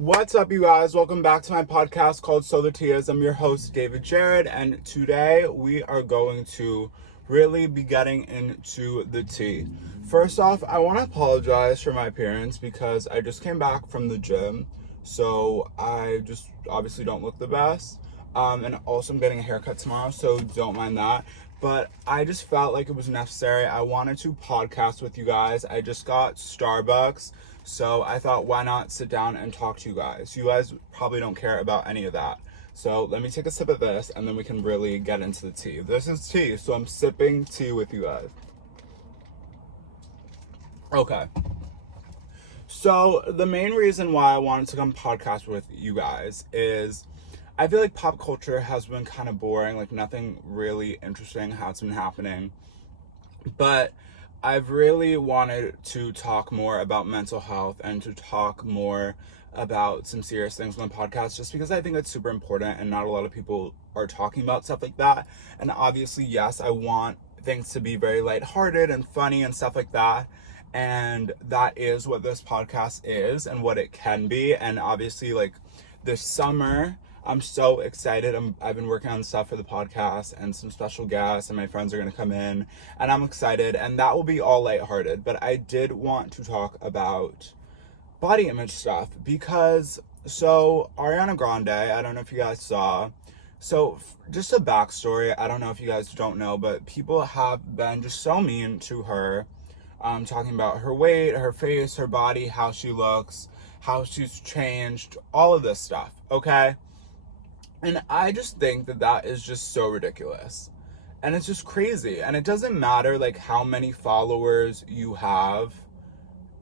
What's up, you guys? Welcome back to my podcast called So the Tias. I'm your host, David Jared, and today we are going to really be getting into the tea. First off, I want to apologize for my appearance because I just came back from the gym, so I just obviously don't look the best. And also I'm getting a haircut tomorrow, so don't mind that. But I just felt like it was necessary. I wanted to podcast with you guys. I just got Starbucks, so I thought, why not sit down and talk to you guys? You guys probably don't care about any of that. So let me take a sip of this, and then we can really get into the tea. This is tea, so I'm sipping tea with you guys. Okay. So the main reason why I wanted to come podcast with you guys is I feel like pop culture has been kind of boring. Like, nothing really interesting has been happening. But I've really wanted to talk more about mental health and to talk more about some serious things on the podcast, just because I think it's super important and not a lot of people are talking about stuff like that. And obviously, yes, I want things to be very lighthearted and funny and stuff like that. And that is what this podcast is and what it can be. And obviously, like, this summer, I'm so excited. I've been working on stuff for the podcast and some special guests, and my friends are going to come in, and I'm excited, and that will be all lighthearted. But I did want to talk about body image stuff because, so Ariana Grande, I don't know if you guys saw, so just a backstory, I don't know if you guys don't know, but people have been just so mean to her, talking about her weight, her face, her body, how she looks, how she's changed, all of this stuff, okay? And I just think that that is just so ridiculous. And it's just crazy. And it doesn't matter, like, how many followers you have.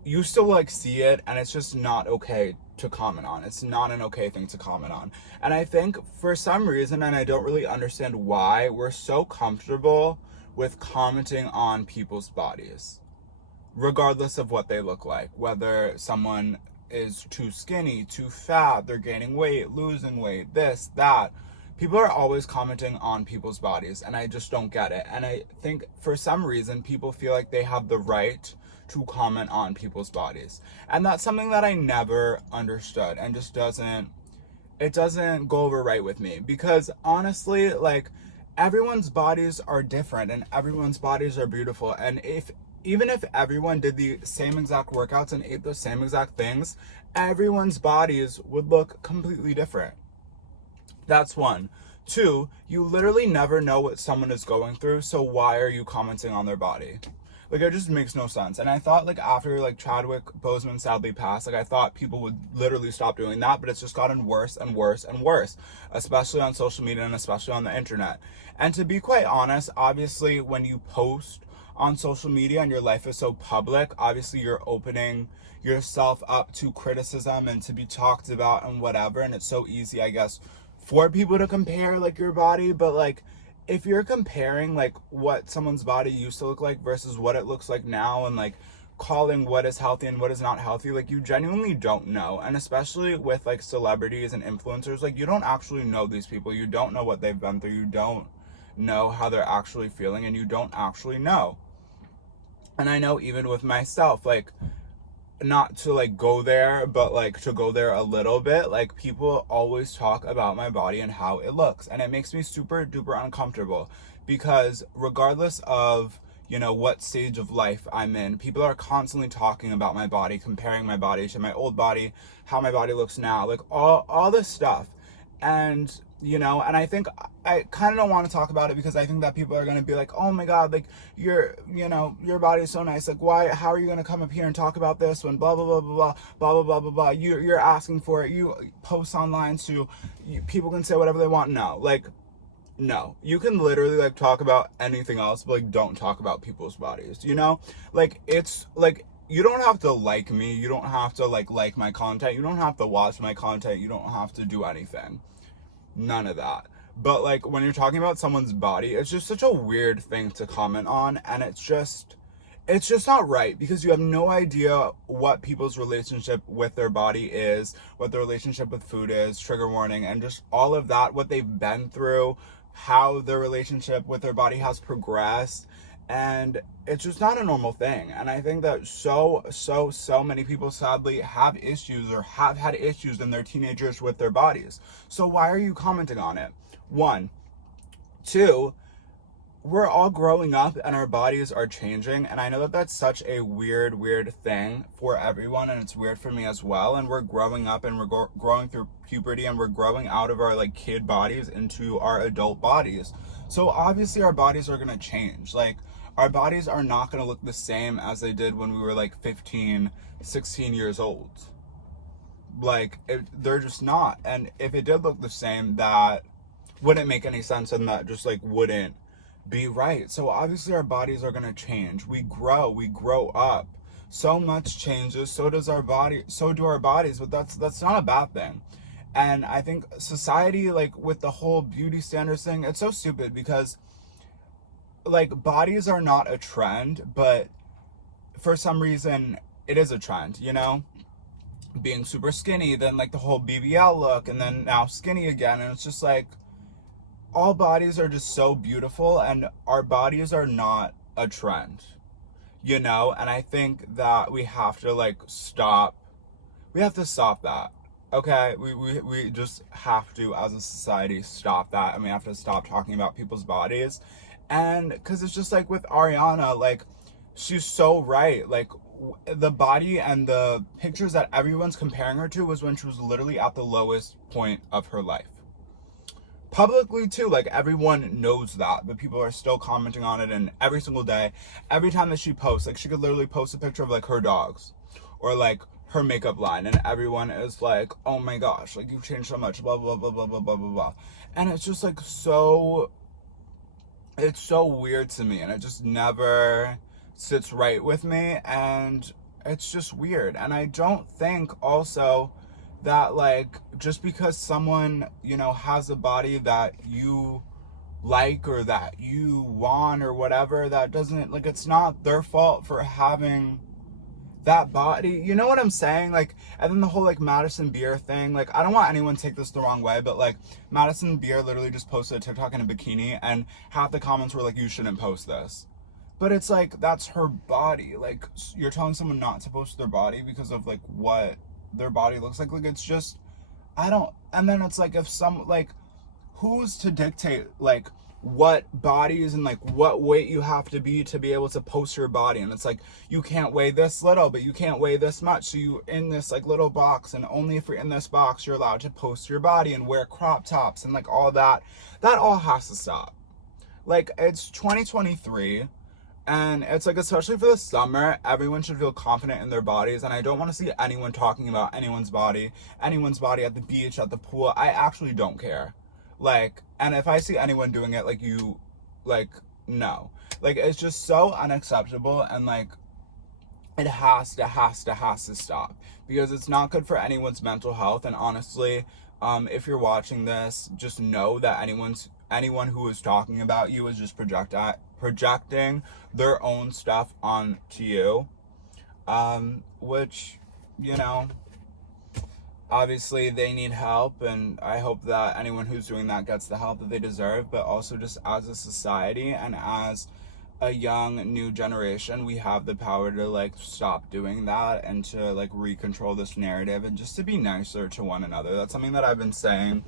You still, like, see it, and it's just not okay to comment on. It's not an okay thing to comment on. And I think for some reason, and I don't really understand why, we're so comfortable with commenting on people's bodies, regardless of what they look like. Whether someone is too skinny, too fat, they're gaining weight, losing weight, this, that. People are always commenting on people's bodies, and I just don't get it. And I think for some reason, people feel like they have the right to comment on people's bodies. And that's something that I never understood and just doesn't go over right with me. Because honestly, like, everyone's bodies are different and everyone's bodies are beautiful. And even if everyone did the same exact workouts and ate the same exact things, everyone's bodies would look completely different. That's one. Two, you literally never know what someone is going through, so why are you commenting on their body? Like, it just makes no sense. And I thought, like, after, like, Chadwick Boseman sadly passed, like, I thought people would literally stop doing that, but it's just gotten worse and worse and worse, especially on social media and especially on the internet. And to be quite honest, obviously, when you post on social media and your life is so public, obviously you're opening yourself up to criticism and to be talked about and whatever, and it's so easy, I guess, for people to compare, like, your body. But, like, if you're comparing, like, what someone's body used to look like versus what it looks like now, and, like, calling what is healthy and what is not healthy, like, you genuinely don't know. And especially with, like, celebrities and influencers, like, you don't actually know these people. You don't know what they've been through. You don't know how they're actually feeling, and you don't actually know. And I know even with myself, like, not to, like, go there, but, like, to go there a little bit, like, people always talk about my body and how it looks, and it makes me super duper uncomfortable, because regardless of, you know, what stage of life I'm in, people are constantly talking about my body, comparing my body to my old body, how my body looks now, like, all this stuff. And, you know, and I think I kind of don't want to talk about it because I think that people are going to be like, oh my God, like, your body is so nice. Like, how are you going to come up here and talk about this when blah, blah, blah, blah, blah, blah, blah, blah, blah, blah. You're asking for it. You post online so people can say whatever they want. No, like, no, you can literally, like, talk about anything else, but, like, don't talk about people's bodies, you know? Like, it's like, you don't have to like me. You don't have to, like my content. You don't have to watch my content. You don't have to do anything. None of that. But, like, when you're talking about someone's body, it's just such a weird thing to comment on, and it's just not right, because you have no idea what people's relationship with their body is, what their relationship with food is, trigger warning, and just all of that, what they've been through, how their relationship with their body has progressed. And it's just not a normal thing. And I think that so many people sadly have issues or have had issues in their teenagers with their bodies. So why are you commenting on it? One. Two, we're all growing up and our bodies are changing, and I know that that's such a weird thing for everyone, and it's weird for me as well. And we're growing up and we're growing through puberty, and we're growing out of our like kid bodies into our adult bodies. So obviously our bodies are going to change. Like, our bodies are not going to look the same as they did when we were like 15, 16 years old. Like, they're just not. And if it did look the same, that wouldn't make any sense, and that just like wouldn't be right. So obviously our bodies are going to change. We grow up. So much changes, so does our body, so do our bodies, but that's not a bad thing. And I think society, like with the whole beauty standards thing, it's so stupid because like bodies are not a trend, but for some reason it is a trend, you know? Being super skinny, then like the whole BBL look, and then now skinny again, and it's just like all bodies are just so beautiful, and our bodies are not a trend, you know? And I think that we have to like stop that. Okay, we just have to, as a society, stop that, and we have to stop talking about people's bodies. And because it's just like with Ariana, like, she's so right. Like, the body and the pictures that everyone's comparing her to was when she was literally at the lowest point of her life. Publicly too, like everyone knows that, but people are still commenting on it, and every single day, every time that she posts, like she could literally post a picture of like her dogs or like her makeup line, and everyone is like, oh my gosh, like you've changed so much, blah blah blah blah blah blah blah blah. And it's just like it's so weird to me, and it just never sits right with me, and it's just weird. And I don't think also that like just because someone, you know, has a body that you like or that you want or whatever, that doesn't, like, it's not their fault for having that body, you know what I'm saying? Like, and then the whole like Madison Beer thing, like I don't want anyone to take this the wrong way, but like Madison Beer literally just posted a TikTok in a bikini, and half the comments were like, you shouldn't post this. But it's like, that's her body. Like, you're telling someone not to post their body because of like what their body looks like it's just, I don't. And then it's like, if some, like, who's to dictate like what bodies and like what weight you have to be able to post your body? And it's like, you can't weigh this little, but you can't weigh this much, so you in this like little box, and only if you're in this box you're allowed to post your body and wear crop tops and like all that. That all has to stop. Like, it's 2023, and it's like, especially for the summer, everyone should feel confident in their bodies. And I don't want to see anyone talking about anyone's body at the beach, at the pool. I actually don't care. Like, and if I see anyone doing it, like, you, like, no. Like, it's just so unacceptable, and like, it has to stop, because it's not good for anyone's mental health. And honestly, if you're watching this, just know that anyone who is talking about you is just projecting their own stuff onto you, which, you know, obviously they need help, and I hope that anyone who's doing that gets the help that they deserve. But also, just as a society and as a young new generation, we have the power to like stop doing that, and to like recontrol this narrative, and just to be nicer to one another. That's something that I've been saying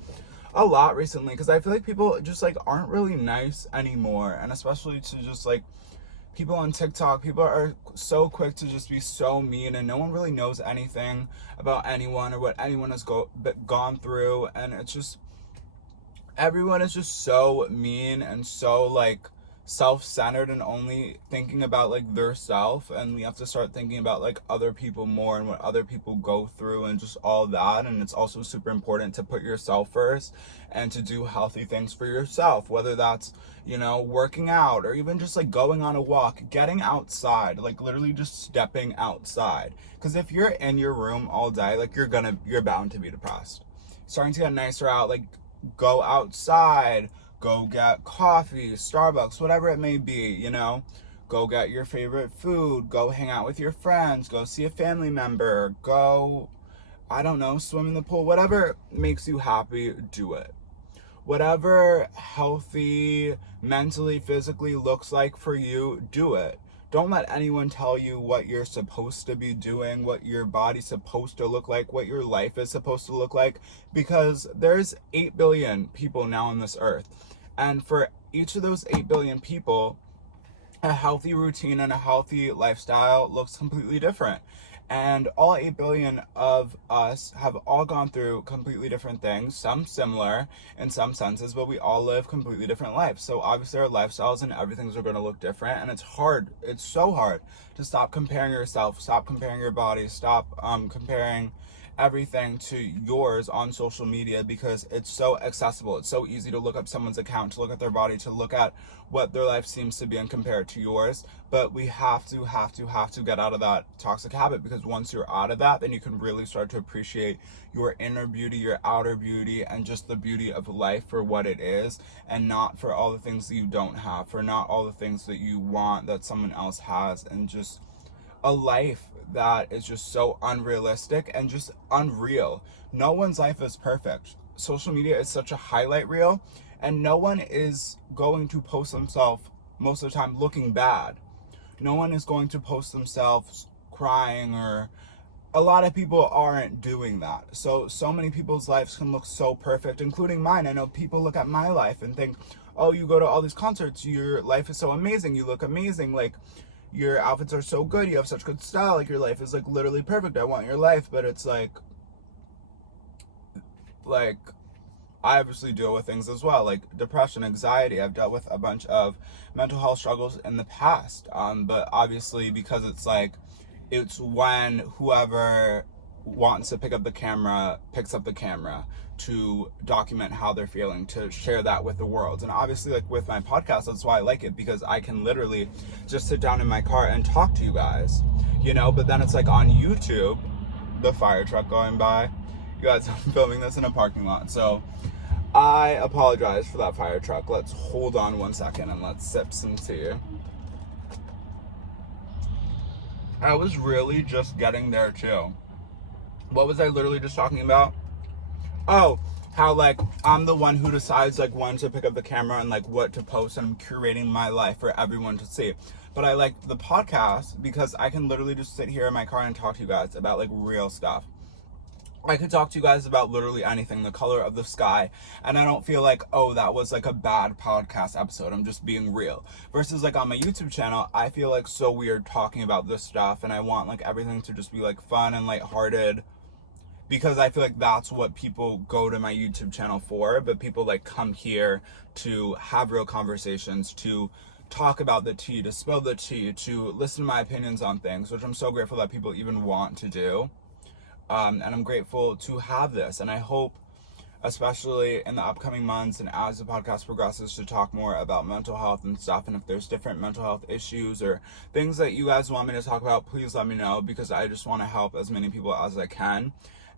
a lot recently, because I feel like people just like aren't really nice anymore. And especially to just like people on TikTok, people are so quick to just be so mean, and no one really knows anything about anyone or what anyone has gone through. And it's just, everyone is just so mean and so like self-centered and only thinking about like their self. And we have to start thinking about like other people more, and what other people go through, and just all that. And it's also super important to put yourself first, and to do healthy things for yourself, whether that's, you know, working out, or even just like going on a walk, getting outside, like literally just stepping outside. Because if you're in your room all day, like you're bound to be depressed. Starting to get nicer out, like go outside, go get coffee, Starbucks, whatever it may be, you know. Go get your favorite food, go hang out with your friends, go see a family member, go, I don't know, swim in the pool, whatever makes you happy, do it. whatever healthy, mentally, physically looks like for you, do it. Don't let anyone tell you what you're supposed to be doing, what your body's supposed to look like, what your life is supposed to look like, because there's 8 billion people now on this earth. And for each of those 8 billion people, a healthy routine and a healthy lifestyle looks completely different. And all 8 billion of us have all gone through completely different things, some similar in some senses, but we all live completely different lives. So obviously our lifestyles and everything's are going to look different. And it's hard. It's so hard to stop comparing yourself, stop comparing your body, stop comparing everything to yours on social media, because it's so accessible. It's so easy to look up someone's account, to look at their body, to look at what their life seems to be and compare it to yours. But we have to get out of that toxic habit, because once you're out of that, then you can really start to appreciate your inner beauty, your outer beauty, and just the beauty of life for what it is, and not for all the things that you don't have, for not all the things that you want that someone else has, and just a life that is just so unrealistic and just unreal. No one's life is perfect. Social media is such a highlight reel, and no one is going to post themselves most of the time looking bad. No one is going to post themselves crying, or a lot of people aren't doing that. So many people's lives can look so perfect, including mine. I know people look at my life and think, oh, you go to all these concerts, your life is so amazing, you look amazing, like your outfits are so good, you have such good style, like your life is like literally perfect, I want your life. But it's like I obviously deal with things as well, like depression, anxiety. I've dealt with a bunch of mental health struggles in the past, but obviously, because it's when whoever wants to pick up the camera picks up the camera to document how they're feeling, to share that with the world. And obviously, like with my podcast, that's why I like it, because I can literally just sit down in my car and talk to you guys, but then it's like on YouTube, the fire truck going by, you guys, I'm filming this in a parking lot, so I apologize for that fire truck. Let's hold on 1 second and let's sip some tea. I was really just getting there too. What was I literally just talking about? Oh, how like I'm the one who decides like when to pick up the camera and like what to post, and I'm curating my life for everyone to see. But I like the podcast because I can literally just sit here in my car and talk to you guys about like real stuff. I could talk to you guys about literally anything, the color of the sky, and I don't feel like, oh, that was like a bad podcast episode. I'm just being real. Versus like on my YouTube channel, I feel like so weird talking about this stuff, and I want like everything to just be like fun and lighthearted, because I feel like that's what people go to my YouTube channel for. But people like come here to have real conversations, to talk about the tea, to spill the tea, to listen to my opinions on things, which I'm so grateful that people even want to do. And I'm grateful to have this, and I hope, especially in the upcoming months and as the podcast progresses, to talk more about mental health and stuff. And if there's different mental health issues or things that you guys want me to talk about, please let me know, because I just want to help as many people as I can.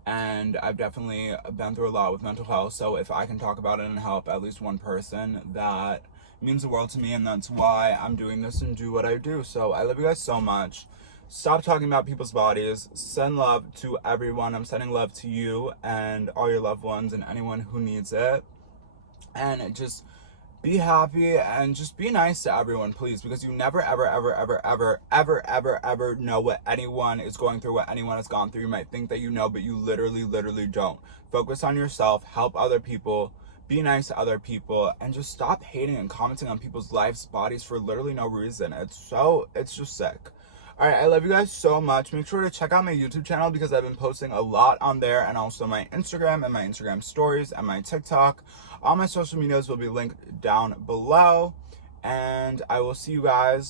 And I've definitely been through a lot with mental health, so if I can talk about it and help at least one person, that means the world to me, and that's why I'm doing this and do what I do. So I love you guys so much. Stop talking about people's bodies. Send love to everyone. I'm sending love to you and all your loved ones and anyone who needs it. And just be happy and just be nice to everyone, please, because you never, ever, ever, ever, ever, ever, ever, ever know what anyone is going through, what anyone has gone through. You might think that you know, but you literally, literally don't. Focus on yourself. Help other people. Be nice to other people, and just stop hating and commenting on people's lives, bodies for literally no reason. It's just sick. Alright, I love you guys so much. Make sure to check out my YouTube channel, because I've been posting a lot on there, and also my Instagram and my Instagram stories and my TikTok. All my social medias will be linked down below, and I will see you guys